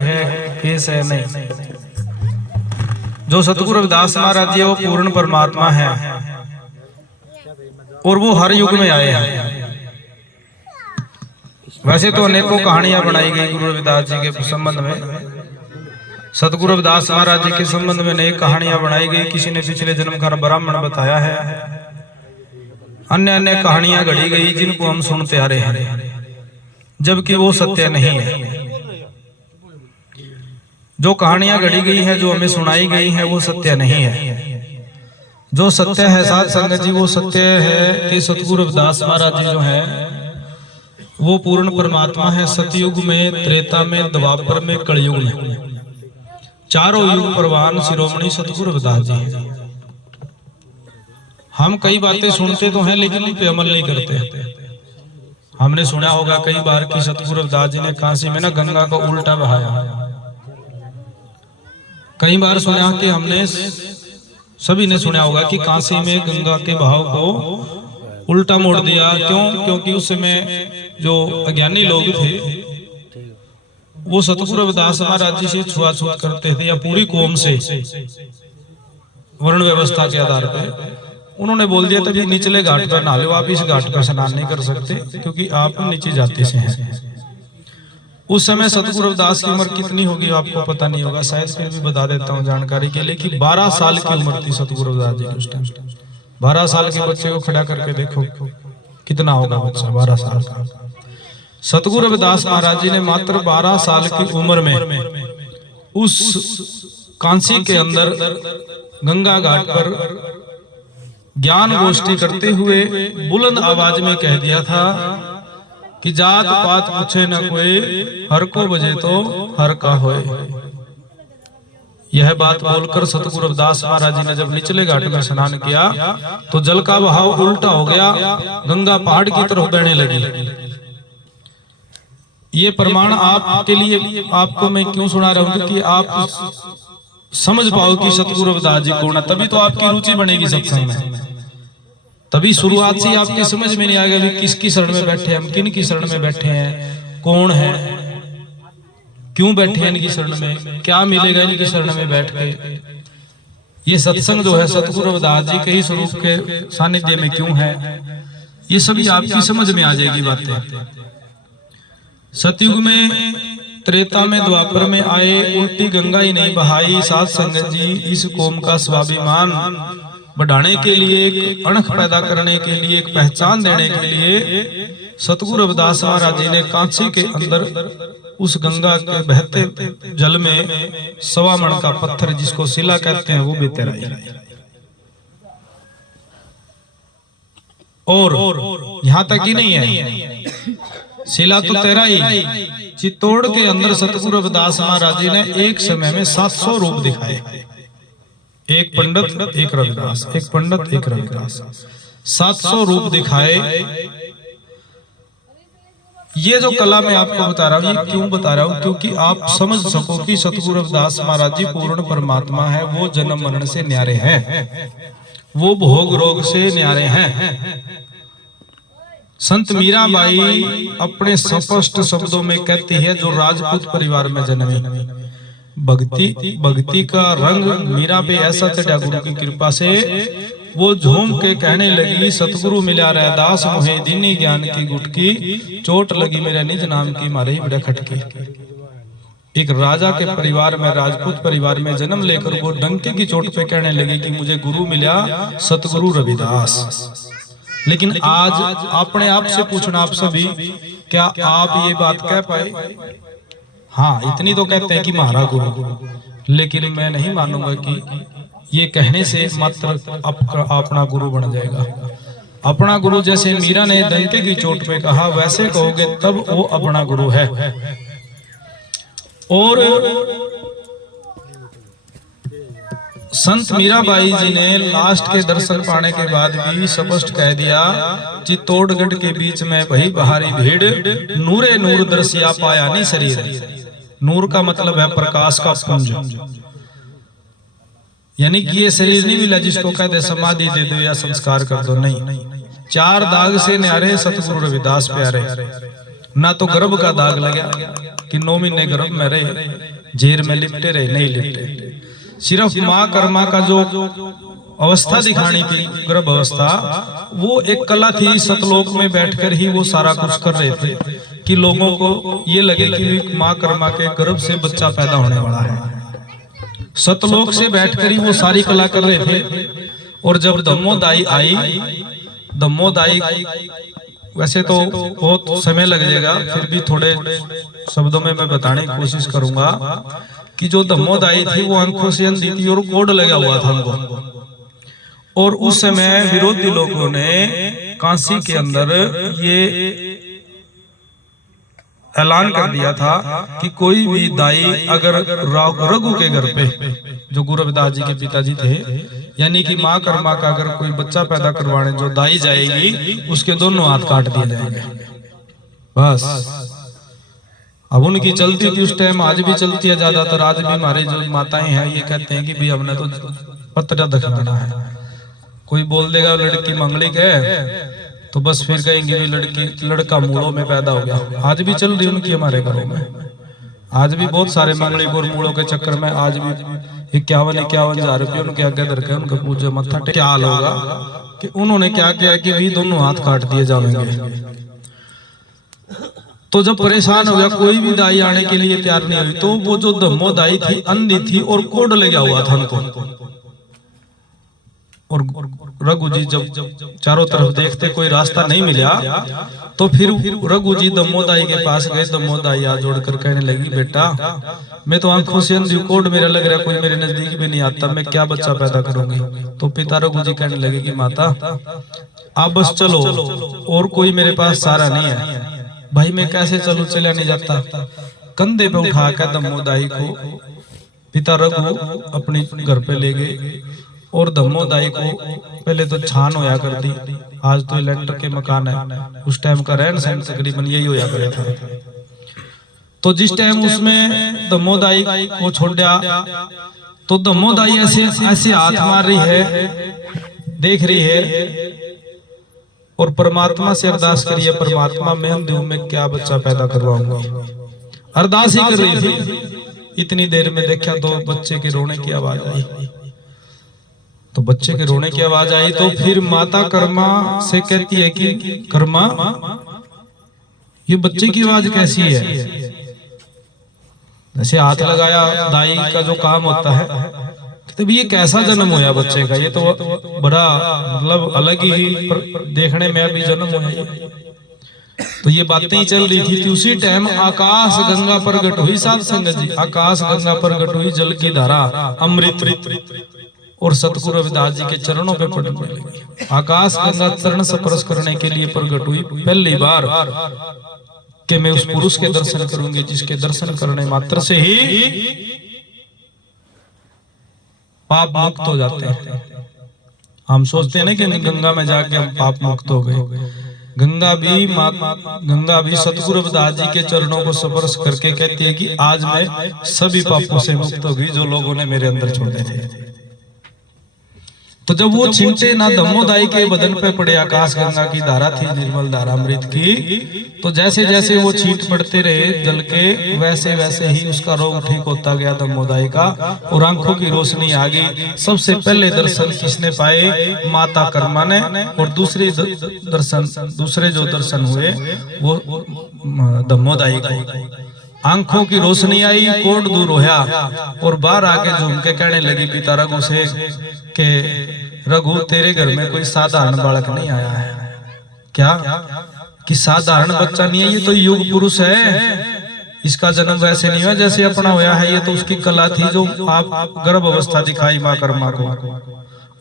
है केस है नहीं। जो सतगुरु रविदास महाराज जी है वो पूर्ण परमात्मा है और वो हर युग में आए हैं। वैसे तो अनेकों कहानियां बनाई गई गुरु रविदास जी के संबंध में, सतगुरु रविदास महाराज जी के संबंध में अनेक कहानियां बनाई गई। किसी ने पिछले जन्म का ब्राह्मण बताया है, अन्य अन्य कहानियां गढ़ी गई जिनको हम सुनते आ रहे हैं, जबकि वो सत्य नहीं है। जो कहानियां गढ़ी गई है, जो हमें सुनाई गई है, वो सत्य नहीं है। जो सत्य है साध संगत जी, वो सत्य है कि सतगुरु रविदास महाराज जी जो है वो पूर्ण परमात्मा है। सतयुग में, त्रेता में, द्वापर में, कलयुग में, चारों युग प्रवान शिरोमणि सतगुरु रविदास जी हैं। हम कई बातें सुनते तो हैं लेकिन उन पे अमल नहीं करते। हमने सुना होगा कई बार कि सतगुरु रविदास जी ने काशी में ना गंगा को उल्टा बहाया। कई बार सुना कि हमने सभी ने सुना होगा कि काशी में गंगा के बहाव को उल्टा मोड़ दिया। क्यों? क्योंकि उस समय जो अज्ञानी लोग थे वो सतगुरु रविदास महाराज जी से छुआछूत करते थे, या पूरी कौम से वर्ण व्यवस्था के आधार पर उन्होंने बोल दिया था कि निचले घाट पर नहा लो, आप इस घाट पर स्नान नहीं कर सकते क्योंकि आप नीचे जाति से हैं। उस समय सतगुरु रविदास की उम्र कितनी होगी आपको पता नहीं होगा, शायद फिर भी बता देता हूँ जानकारी के लिए कि 12 साल की उम्र थी सतगुरु रविदास जी की उस टाइम। 12 साल के बच्चे को खड़ा करके देखो कितना होगा बच्चा 12 साल का। सतगुरु रविदास महाराज जी ने मात्र 12 साल की उम्र में उस कांसी के अंदर गंगा घाट पर ज्ञान गोष्ठी करते हुए बुलंद आवाज में कह दिया था कि जात पात पूछे न कोई, हर को बजे तो हर का होए। यह बात बोलकर सतगुरु रविदास महाराज जी ने जब निचले घाट में स्नान किया तो जल का बहाव उल्टा हो गया, गंगा पहाड़ की तरफ बहने लगी। ये प्रमाण आपके लिए आपको मैं क्यों सुना रहा हूं कि आप समझ पाओ कि सतगुरु रविदास जी कौन है। तभी तो आपकी रुचि बनेगी सत्संग में। तभी शुरुआत से आपके समझ में नहीं आएगा कि किसकी शरण में बैठे हम, किन की शरण में बैठे हैं, कौन है, क्यों बैठे हैं इनकी शरण में, क्या मिलेगा इनकी शरण में बैठ के। ये सत्संग जो है सतगुरु रविदास जी के ही स्वरूप के सानिध्य में क्यों है, ये सभी आपकी समझ में आ जाएगी बातें। सतयुग में, त्रेता में, द्वापर में आए, उल्टी गंगा ही नहीं बहाई। साध संगत जी, इस कौम का स्वाभिमान बढ़ाने के लिए, एक अणख पैदा करने के लिए, एक पहचान देने के लिए सतगुरु रविदास महाराज जी ने कांसी के अंदर उस गंगा के बहते जल में 1.25 मन का पत्थर, जिसको शिला कहते हैं, वो भी तैराई। और यहां तक ही नहीं है, शिला तो तैराई, चित्तौड़ के अंदर सतगुरु रविदास महाराज जी ने एक समय में 700 रूप दिखाए। एक पंडित एक रविदास, एक पंडित एक रविदास, 700 रूप दिखाए। ये जो कला मैं आपको बता रहा हूं, ये क्यों बता रहा हूं? क्योंकि आप समझ सको कि सतगुरु रविदास महाराज जी पूर्ण परमात्मा है। वो जन्म मरण से न्यारे हैं, वो भोग रोग से न्यारे हैं। संत मीराबाई अपने स्पष्ट शब्दों में कहती है, जो राजपूत परिवार में जन्मी, भक्ति का रंग मीरा पे ऐसा चढ़ा गुरु की कृपा से, वो झूम के कहने लगी, सतगुरु मिला रैदास मोहे दीनी ज्ञान की गुटकी, चोट लगी मेरे निज नाम की मारे ही बड़े खटकी। एक राजा के परिवार में, राजपूत परिवार में जन्म लेकर वो डंके की चोट पे कहने लगी कि मुझे गुरु मिला सतगुरु रविदास। लेकिन आज अपने आप से पूछना आप सभी, क्या आप ये बात कह पाए? हाँ, इतनी तो कहते हैं कि महारा गुरु, लेकिन मैं नहीं मानूंगा कि ये कहने से मात्र अपना गुरु बन जाएगा। अपना गुरु जैसे मीरा ने डंके की चोट पे कहा, वैसे कहोगे तब वो अपना गुरु है। और संत मीराबाई जी ने लास्ट के दर्शन पाने के बाद भी स्पष्ट कह दिया, चित्तौड़गढ़ के बीच में भई बहारी भीड़, नूरे नूर दर्शिया पाया नहीं शरीर। नूर का मतलब है प्रकाश का पुंज, यानी कि ये शरीर नहीं मिला जिसको कहते समाधि दे दो या संस्कार कर दो, नहीं। 4 दाग से न्यारे सतगुरु रविदास प्यारे। ना तो गर्भ का दाग लगा कि 9 महीने गर्भ में रहे, जेर में लिपटे रहे, नहीं लिपटे। सिर्फ माँ कर्मा का जो अवस्था दिखानी थी, गर्भ अवस्था, वो एक कला थी। सतलोक में बैठकर ही वो सारा कुछ कर रहे थे कि लोगों को ये लगे कि माँ कर्मा के गर्भ से बच्चा पैदा होने वाला है। सतलोक से बैठकर ही वो सारी कला कर रहे थे। और जब दम्मोदाई आई, दम्मोदाई वैसे तो बहुत समय लग जाएगा, फिर भी थोड़े शब्दों में मैं बताने की कोशिश करूंगा कि जो दम्मोदाई थी वो आंखों से अंधी थी और कोड लगा हुआ था उनको। और उस समय विरोधी लोगों ने काशी के अंदर ये ऐलान कर दिया था कि कोई भी दाई अगर रघु के घर पे, जो गुरु रविदास जी के पिताजी थे, यानी कि माँ कर्मा का अगर कोई बच्चा पैदा करवाने जो दाई जाएगी, उसके दोनों हाथ काट दिए जाएंगे। बस अब उनकी चलती थी उस टाइम, आज भी चलती है ज्यादातर। आज भी हमारे जो माताएं हैं ये कहते हैं कि भाई हमने तो पत्र दिखाना है। कोई बोल देगा लड़की मंगलिक है तो बस फिर कहेंगे लड़का मूलों में पैदा हो गया। आज भी चल रही उनकी हमारे घरों में। आज भी बहुत सारे मंगलिक और मूलों के चक्कर में आज भी 51,000 रुपये उनके आगे धर के उनका पूजा मत्था। क्या हाल होगा कि उन्होंने क्या किया कि भाई दोनों हाथ काट दिए जाएंगे। तो जब परेशान हो गया, कोई भी दाई आने के लिए तैयार नहीं हुई, तो वो जो दम्मोदाई थी अंधी थी और कोड लगा हुआ था उनको। और रघु जी जब चारों तरफ देखते कोई रास्ता नहीं मिला, तो फिर रघु जी दम्मोदाई के पास गए। दम्मोदाई हाथ जोड़कर कहने लगी, बेटा मैं तो आंखों से अंधी, कोड मेरा लग रहा है, कोई मेरे नजदीक भी नहीं आता, मैं क्या बच्चा पैदा करूंगी। तो पिता रघु जी कहने लगे कि माता आप बस चलो, और कोई मेरे पास सहारा नहीं है। भाई मैं कैसे चलूं, चला नहीं जाता। कंधे पे उठा कर दम्मोदाई को पिता रघु अपनी घर पे ले गए। और दम्मोदाई को पहले तो छान होया करती, आज तो लेंटर के मकान है, उस टाइम का रहन सहन तकरीबन यही होया करता था। तो जिस टाइम उसमें दम्मोदाई को छोड़ दिया, तो दम्मोदाई ऐसे हाथ मार रही है, देख रही है और परमात्मा से अरदास करी है, परमात्मा मैं अंधी हूं, मैं क्या बच्चा पैदा करवाऊंगा। अरदास ही कर रही थी। इतनी देर में देखा तो बच्चे के रोने की आवाज आई। तो बच्चे के रोने की आवाज आई तो फिर माता कर्मा से कहती है कि कर्मा ये बच्चे की आवाज कैसी है। जैसे हाथ लगाया, दाई का जो काम होता है, तो ये कैसा जन्म होया बच्चे का, ये तो बड़ा मतलब अलग ही देखने में अभी जन्म होया। तो ये बातें ही चल रही थी। उसी टाइम आकाश गंगा प्रकट हुई। साध संगत जी, आकाश गंगा प्रकट हुई, जल की धारा अमृत और सतगुरु रविदास जी के चरणों पे पड़ने लगी। आकाश गंगा चरण स्पर्श करने के लिए प्रकट हुई पहली बार कि मैं उस पुरुष के दर्शन करूंगी जिसके दर्शन करने मात्र से ही पाप मुक्त हो जाते हैं। हम सोचते हैं ना कि गंगा में जाके हम पाप मुक्त हो गए। गंगा भी सतगुरु रविदास जी के चरणों को स्पर्श करके कहती है कि आज मैं सभी पापों से मुक्त हो गई जो लोगों ने मेरे अंदर छोड़े थे। तो जब वो छींटे ना दम्मोदाई के बदन पे पड़े, आकाश गंगा की धारा थी, निर्मल धारा अमृत की, तो जैसे जैसे वो छींट पड़ते रहे जल के, वैसे वैसे ही उसका रोग ठीक होता गया दम्मोदाई का, और आंखों की रोशनी आ गई। सबसे पहले दर्शन किसने पाए? माता कर्मा ने। और दूसरे जो दर्शन हुए वो दम्मोदाई को। आंखों की रोशनी आई, कोट दूर होया, और बाहर आके झूम के कहने लगी पिता रघु से कि रघु तेरे घर में कोई साधारण बालक नहीं आया है क्या? कि साधारण बच्चा नहीं है, ये तो युग पुरुष है। इसका जन्म वैसे नहीं हुआ जैसे अपना होया है, ये तो उसकी कला थी जो आप गर्भ अवस्था दिखाई माँ कर्मा को।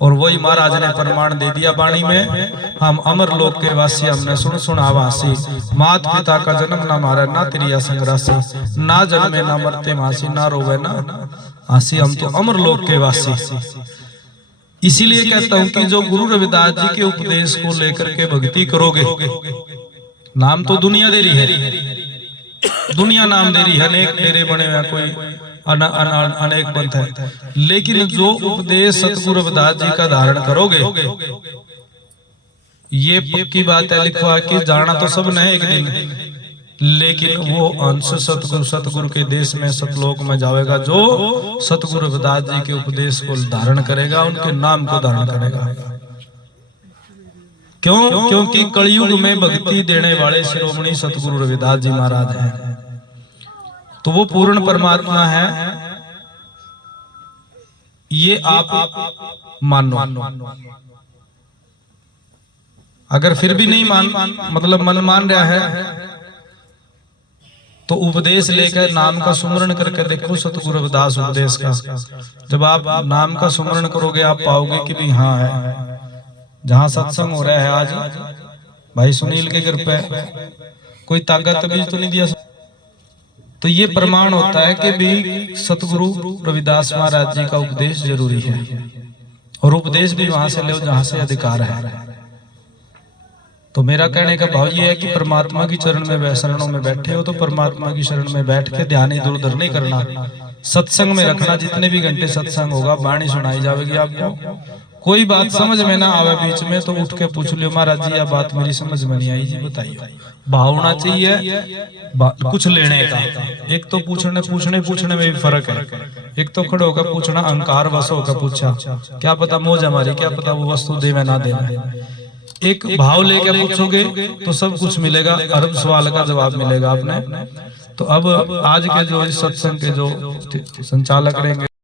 और वही महाराज ने प्रमाण दे दिया वाणी में, हम अमर लोक के वासी, हमने सुन सुना वासी, मात पिता का जन्म ना मारा ना तेरी असंग राशि, ना जन्मे ना मरते मासी, ना रोवे ना आसी, हम तो अमर लोक के वासी। इसीलिए कहता हूं कि जो गुरु रविदास जी के उपदेश को लेकर के भक्ति करोगे, नाम तो दुनिया दे रही है, दुनिया नाम दे रही है, अनेक डेरे बने हुए, कोई अनेक पंथ है, लेकिन जो उपदेश सतगुरु रविदास जी का धारण करोगे, ये पक्की बात है, लिखवा कि जाना तो सब नहीं एक दिन, लेकिन वो अंश सतगुरु के देश में सतलोक में जाएगा जो सतगुरु रविदास जी के उपदेश को धारण करेगा, उनके नाम को धारण करेगा। क्यों? क्योंकि कलयुग में भक्ति देने वाले शिरोमणि सतगुरु रविदास जी महाराज हैं। तो वो पूर्ण परमात्मा है, ये आप मानो। अगर फिर भी नहीं मतलब मन मान रहा है तो उपदेश लेकर नाम का सुमरण करके देखो सतगुरु रविदास उपदेश का। जब आप नाम का सुमरण करोगे आप पाओगे कि भी हाँ है। जहां सत्संग हो रहा है आज भाई सुनील के घर पे कोई ताकत भी तो नहीं दिया, तो ये प्रमाण होता है कि भी सतगुरु रविदास महाराज जी का उपदेश जरूरी है। और उपदेश भी वहां से लो जहां से अधिकार है। तो मेरा कहने का भाव ये है कि परमात्मा की चरण में शरणों में बैठे हो तो परमात्मा की शरण में बैठ के ध्यान इधर उधर नहीं करना, सत्संग में रखना। जितने भी घंटे सत्संग होगा वाणी सुनाई जाएगी आपको, कोई बात समझ में ना आवे बीच में तो उठ के पूछ लियो महाराज जी यह बात मेरी समझ में नहीं आई जी बताइए। भाव होना चाहिए कुछ लेने का। एक तो पूछने में भी फर्क है। एक तो खड़े होकर पूछना अहंकार वश होकर पूछा, क्या पता मौज हमारी, क्या पता वो वस्तु देवे ना देवे। एक भाव लेके पूछोगे तो सब कुछ मिलेगा, अरब सवाल का जवाब मिलेगा आपने। तो अब आज के जो इस सत्संग के जो संचालक रहेंगे